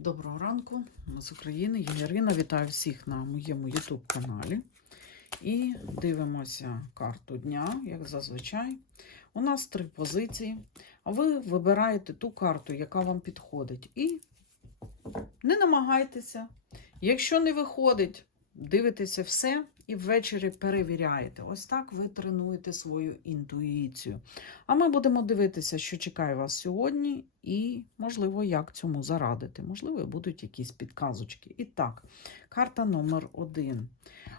Доброго ранку, ми з України. Я Ірина. Вітаю всіх на моєму YouTube каналі. І дивимося карту дня, як зазвичай. У нас три позиції. А ви вибираєте ту карту, яка вам підходить. І не намагайтеся. Якщо не виходить, дивитеся все і ввечері перевіряєте. Ось так ви тренуєте свою інтуїцію. А ми будемо дивитися, що чекає вас сьогодні, і, можливо, як цьому зарадити. Можливо, будуть якісь підказочки. І так, карта номер один.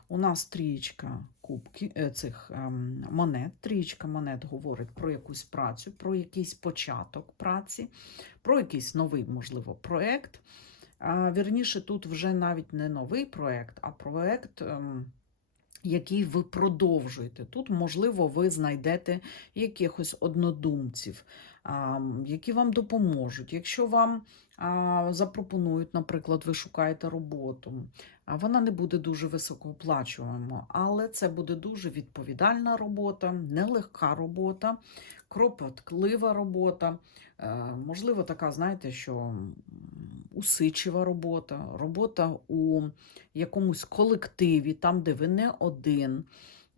У нас трієчка кубки, е, цих ем, монет. Трієчка монет говорить про якусь працю, про якийсь початок праці, про якийсь новий, можливо, проєкт. Вірніше, тут вже навіть не новий проєкт, а проєкт. ем, який ви продовжуєте. Тут, можливо, ви знайдете якихось однодумців, які вам допоможуть. Якщо вам запропонують, наприклад, ви шукаєте роботу, вона не буде дуже високооплачуваємо, але це буде дуже відповідальна робота, нелегка робота, кропотлива робота. Е, Можливо, така, знаєте, що м, усичива робота, робота у якомусь колективі, там, де ви не один.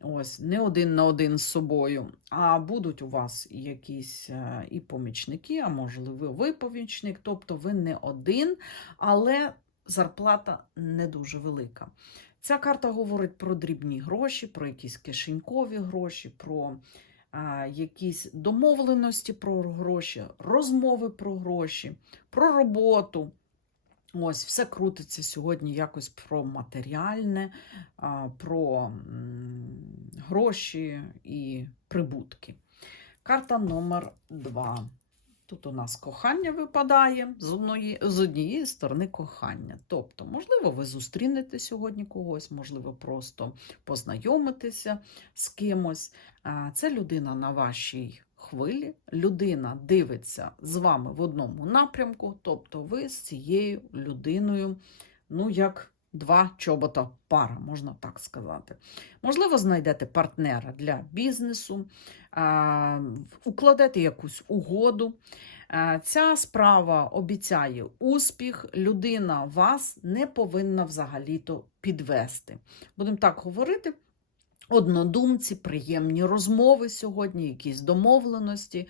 Ось, не один на один з собою, а будуть у вас якісь е, і помічники, а можливо, ви помічник, тобто ви не один, але зарплата не дуже велика. Ця карта говорить про дрібні гроші, про якісь кишенькові гроші, про а, якісь домовленості про гроші, розмови про гроші, про роботу. Ось, все крутиться сьогодні якось про матеріальне, про гроші і прибутки. Карта номер два. Тут у нас кохання випадає з одної, з однієї сторони кохання. Тобто, можливо, ви зустрінете сьогодні когось, можливо, просто познайомитеся з кимось. Це людина на вашій хвилі, людина дивиться з вами в одному напрямку, тобто ви з цією людиною, ну, як два чобота пара, можна так сказати. Можливо, знайдете партнера для бізнесу, укладете якусь угоду. Ця справа обіцяє успіх, людина вас не повинна взагалі-то підвести. Будемо так говорити. Однодумці, приємні розмови сьогодні, якісь домовленості,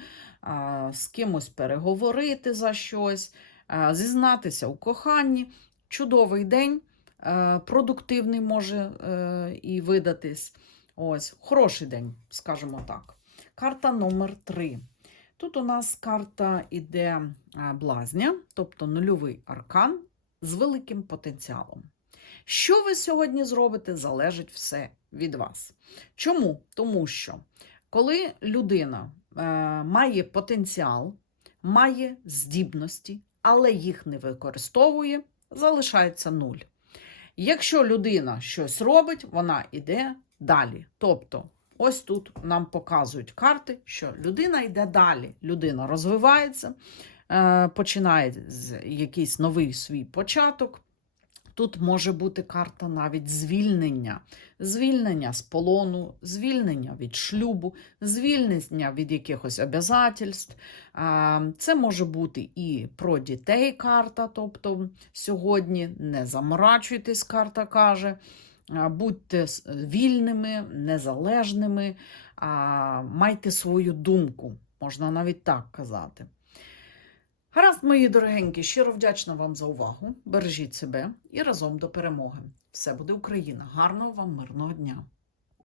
з кимось переговорити за щось, зізнатися у коханні. Чудовий день, продуктивний може е, і видатись. Ось, хороший день, скажімо так. Карта номер 3. Тут у нас карта іде блазня, тобто нульовий аркан з великим потенціалом. Що ви сьогодні зробите, залежить все від вас. Чому? Тому що коли людина е, має потенціал, має здібності, але їх не використовує, залишається нуль. Якщо людина щось робить, вона йде далі. Тобто, ось тут нам показують карти, що людина йде далі, людина розвивається, е, починає з якийсь новий свій початок. Тут може бути карта навіть звільнення, звільнення з полону, звільнення від шлюбу, звільнення від якихось обязательств. Це може бути і про дітей карта, тобто сьогодні не заморачуйтесь, карта каже. Будьте вільними, незалежними, майте свою думку, можна навіть так казати. Гаразд, мої дорогенькі, щиро вдячна вам за увагу. Бережіть себе і разом до перемоги. Все буде Україна. Гарного вам мирного дня!